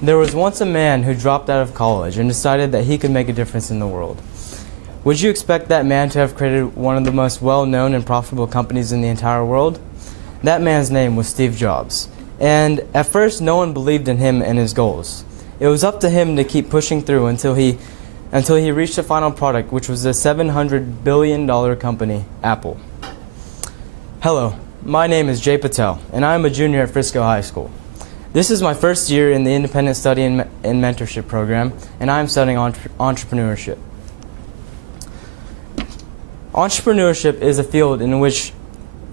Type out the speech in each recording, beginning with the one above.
There was once a man who dropped out of college and decided that he could make a difference in the world. Would you expect that man to have created one of the most well-known and profitable companies in the entire world? That man's name was Steve Jobs. And at first, no one believed in him and his goals. It was up to him to keep pushing through until he reached the final product, which was the $700 billion company, Apple. Hello, my name is Jay Patel, and I am a junior at Frisco High School. This is my first year in the Independent Study and Mentorship program, and I am studying entrepreneurship. Entrepreneurship is a field in which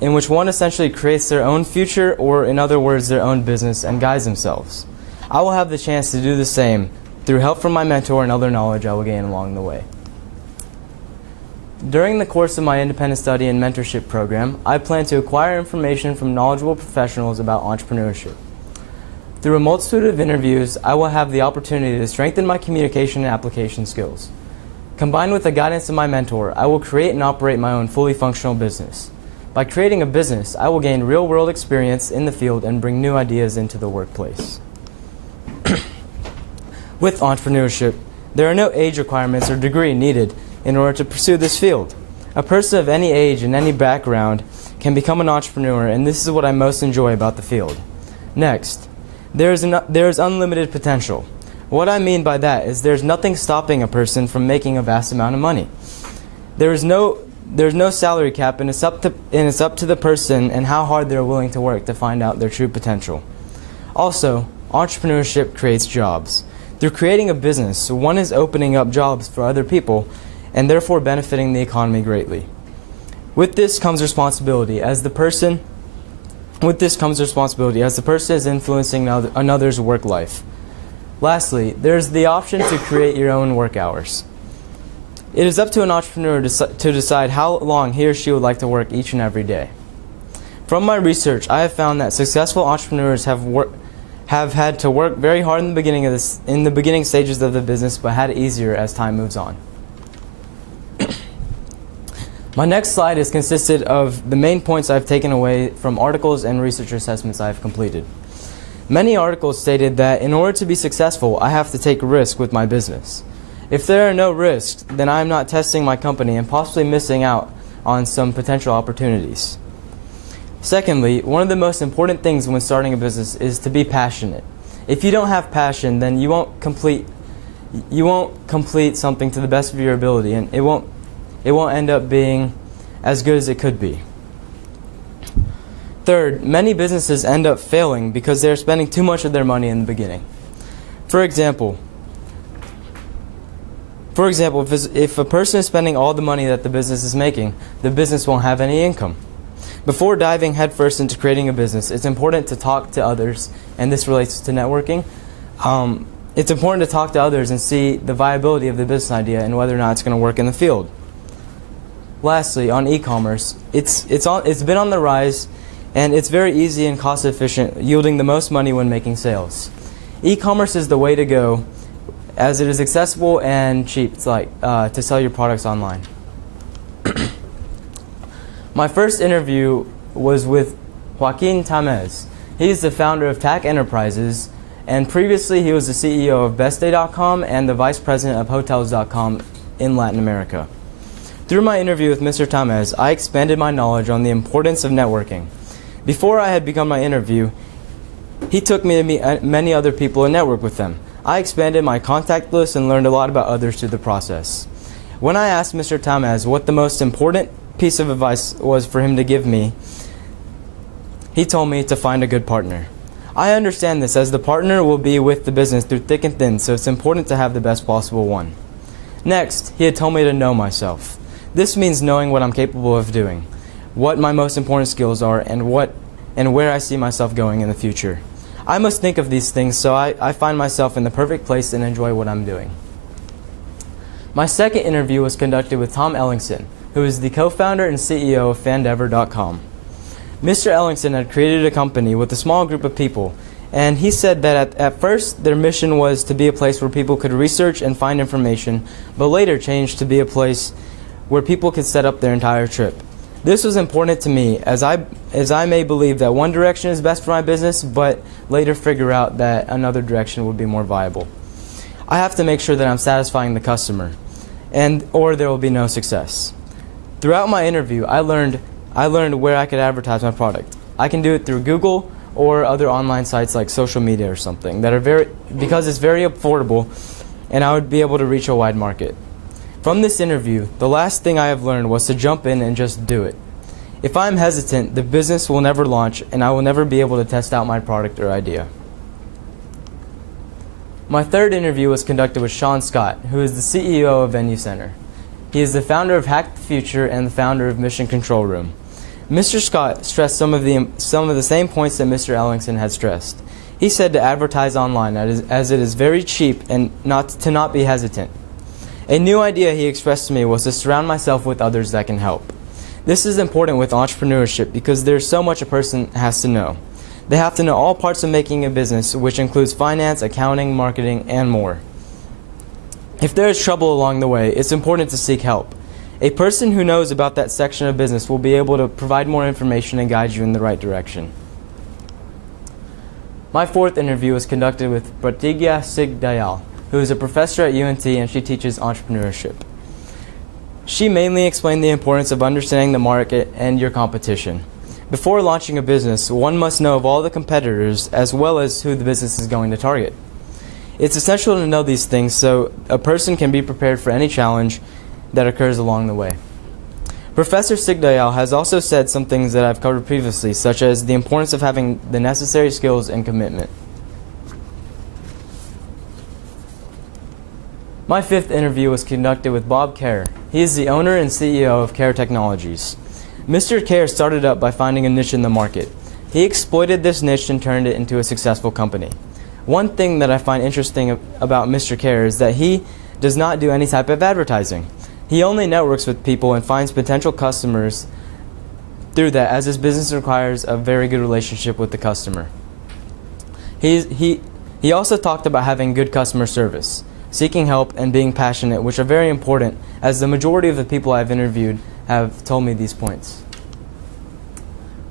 one essentially creates their own future, or in other words, their own business, and guides themselves. I will have the chance to do the same through help from my mentor and other knowledge I will gain along the way. During the course of my Independent Study and Mentorship program, I plan to acquire information from knowledgeable professionals about entrepreneurship. Through a multitude of interviews, I will have the opportunity to strengthen my communication and application skills. Combined with the guidance of my mentor, I will create and operate my own fully functional business. By creating a business, I will gain real-world experience in the field and bring new ideas into the workplace. With entrepreneurship, there are no age requirements or degree needed in order to pursue this field. A person of any age and any background can become an entrepreneur, and this is what I most enjoy about the field. Next, there is unlimited potential. What I mean by that is there's nothing stopping a person from making a vast amount of money. There's no salary cap, and it's up to the person and how hard they're willing to work to find out their true potential. Also, entrepreneurship creates jobs. Through creating a business, one is opening up jobs for other people and therefore benefiting the economy greatly. With this comes responsibility as the person is influencing another's work life. Lastly, there's the option to create your own work hours. It is up to an entrepreneur to decide how long he or she would like to work each and every day. From my research, I have found that successful entrepreneurs have had to work very hard in the beginning stages of the business, but had it easier as time moves on. My next slide is consisted of the main points I've taken away from articles and research assessments I have completed. Many articles stated that in order to be successful, I have to take a risk with my business. If there are no risks, then I am not testing my company and possibly missing out on some potential opportunities. Secondly, one of the most important things when starting a business is to be passionate. If you don't have passion, then you won't complete something to the best of your ability, and it won't end up being as good as it could be. Third, many businesses end up failing because they're spending too much of their money in the beginning. For example, if a person is spending all the money that the business is making, the business won't have any income. Before diving headfirst into creating a business, it's important to talk to others, and this relates to networking. It's important to talk to others and see the viability of the business idea and whether or not it's going to work in the field. Lastly, on e-commerce, it's been on the rise, and it's very easy and cost efficient, yielding the most money when making sales. E-commerce is the way to go, as it is accessible and cheap to sell your products online. My first interview was with Joaquin Tamez. He's the founder of TAC Enterprises, and previously he was the CEO of BestDay.com and the vice president of Hotels.com in Latin America. Through my interview with Mr. Tamez, I expanded my knowledge on the importance of networking. Before I had begun my interview, he took me to meet many other people and network with them. I expanded my contact list and learned a lot about others through the process. When I asked Mr. Tamez what the most important piece of advice was for him to give me, he told me to find a good partner. I understand this as the partner will be with the business through thick and thin, so it's important to have the best possible one. Next, he had told me to know myself. This means knowing what I'm capable of doing, what my most important skills are, and where I see myself going in the future. I must think of these things so I find myself in the perfect place and enjoy what I'm doing. My second interview was conducted with Tom Ellingson, who is the co-founder and CEO of Fandever.com. Mr. Ellingson had created a company with a small group of people, and he said that at first their mission was to be a place where people could research and find information, but later changed to be a place where people could set up their entire trip. This was important to me as I may believe that one direction is best for my business, but later figure out that another direction would be more viable. I have to make sure that I'm satisfying the customer, or there will be no success. Throughout my interview, I learned where I could advertise my product. I can do it through Google or other online sites like social media or something because it's very affordable, and I would be able to reach a wide market. From this interview, the last thing I have learned was to jump in and just do it. If I'm hesitant, the business will never launch, and I will never be able to test out my product or idea. My third interview was conducted with Sean Scott, who is the CEO of Venue Center. He is the founder of Hack the Future and the founder of Mission Control Room. Mr. Scott stressed some of the same points that Mr. Ellingson had stressed. He said to advertise online as it is very cheap and to not be hesitant. A new idea he expressed to me was to surround myself with others that can help. This is important with entrepreneurship because there's so much a person has to know. They have to know all parts of making a business, which includes finance, accounting, marketing, and more. If there is trouble along the way, it's important to seek help. A person who knows about that section of business will be able to provide more information and guide you in the right direction. My fourth interview was conducted with Pratigya Singh Dayal, who is a professor at UNT, and she teaches entrepreneurship. She mainly explained the importance of understanding the market and your competition. Before launching a business, one must know of all the competitors as well as who the business is going to target. It's essential to know these things so a person can be prepared for any challenge that occurs along the way. Professor Singh Dayal has also said some things that I've covered previously, such as the importance of having the necessary skills and commitment. My fifth interview was conducted with Bob Kerr. He is the owner and CEO of Kerr Technologies. Mr. Kerr started up by finding a niche in the market. He exploited this niche and turned it into a successful company. One thing that I find interesting about Mr. Kerr is that he does not do any type of advertising. He only networks with people and finds potential customers through that, as his business requires a very good relationship with the customer. He also talked about having good customer service, seeking help, and being passionate, which are very important, as the majority of the people I've interviewed have told me these points.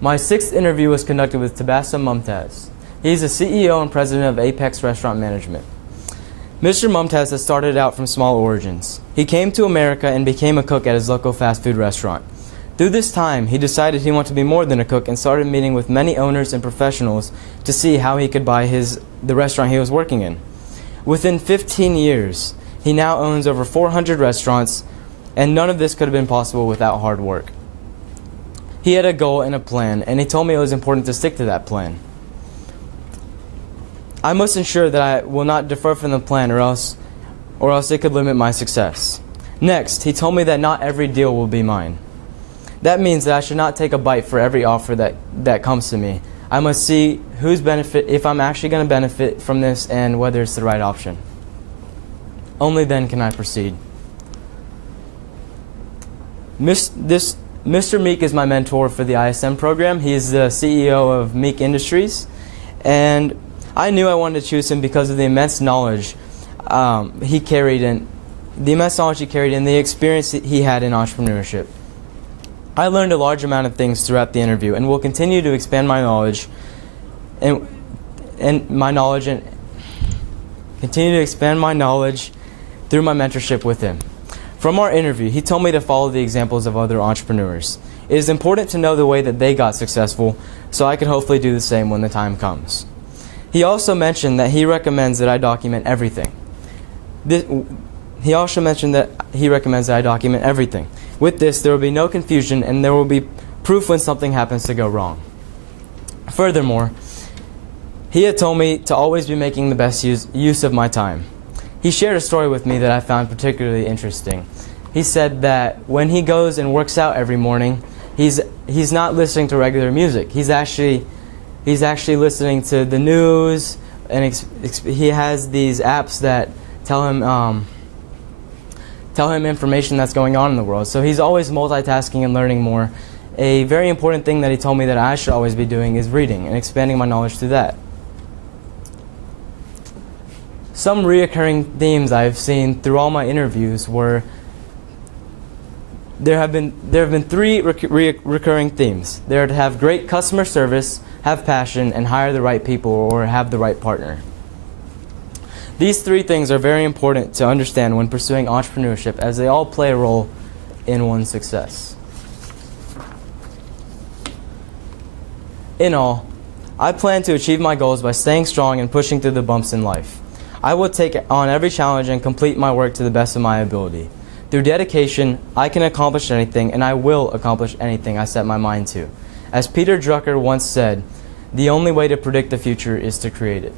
My sixth interview was conducted with Tabassum Mumtaz. He's the CEO and president of Apex Restaurant Management. Mr. Mumtaz has started out from small origins. He came to America and became a cook at his local fast food restaurant. Through this time, he decided he wanted to be more than a cook and started meeting with many owners and professionals to see how he could buy the restaurant he was working in. Within 15 years, he now owns over 400 restaurants, and none of this could have been possible without hard work. He had a goal and a plan, and he told me it was important to stick to that plan. I must ensure that I will not defer from the plan or else it could limit my success. Next, he told me that not every deal will be mine. That means that I should not take a bite for every offer that comes to me. I must see if I'm actually going to benefit from this and whether it's the right option. Only then can I proceed. Mr. Meek is my mentor for the ISM program. He is the CEO of Meek Industries, and I knew I wanted to choose him because of the immense knowledge he carried and the experience that he had in entrepreneurship. I learned a large amount of things throughout the interview, and will continue to expand my knowledge and continue to expand my knowledge through my mentorship with him. From our interview, he told me to follow the examples of other entrepreneurs. It is important to know the way that they got successful, so I can hopefully do the same when the time comes. He also mentioned that he recommends that I document everything. With this, there will be no confusion, and there will be proof when something happens to go wrong. Furthermore, he had told me to always be making the best use of my time. He shared a story with me that I found particularly interesting. He said that when he goes and works out every morning, he's not listening to regular music. He's actually listening to the news, and he has these apps that tell him information that's going on in the world. So he's always multitasking and learning more. A very important thing that he told me that I should always be doing is reading and expanding my knowledge through that. Some reoccurring themes I've seen through all my interviews were there have been three recurring themes. They are to have great customer service, have passion, and hire the right people or have the right partner. These three things are very important to understand when pursuing entrepreneurship, as they all play a role in one's success. In all, I plan to achieve my goals by staying strong and pushing through the bumps in life. I will take on every challenge and complete my work to the best of my ability. Through dedication, I can accomplish anything, and I will accomplish anything I set my mind to. As Peter Drucker once said, "The only way to predict the future is to create it."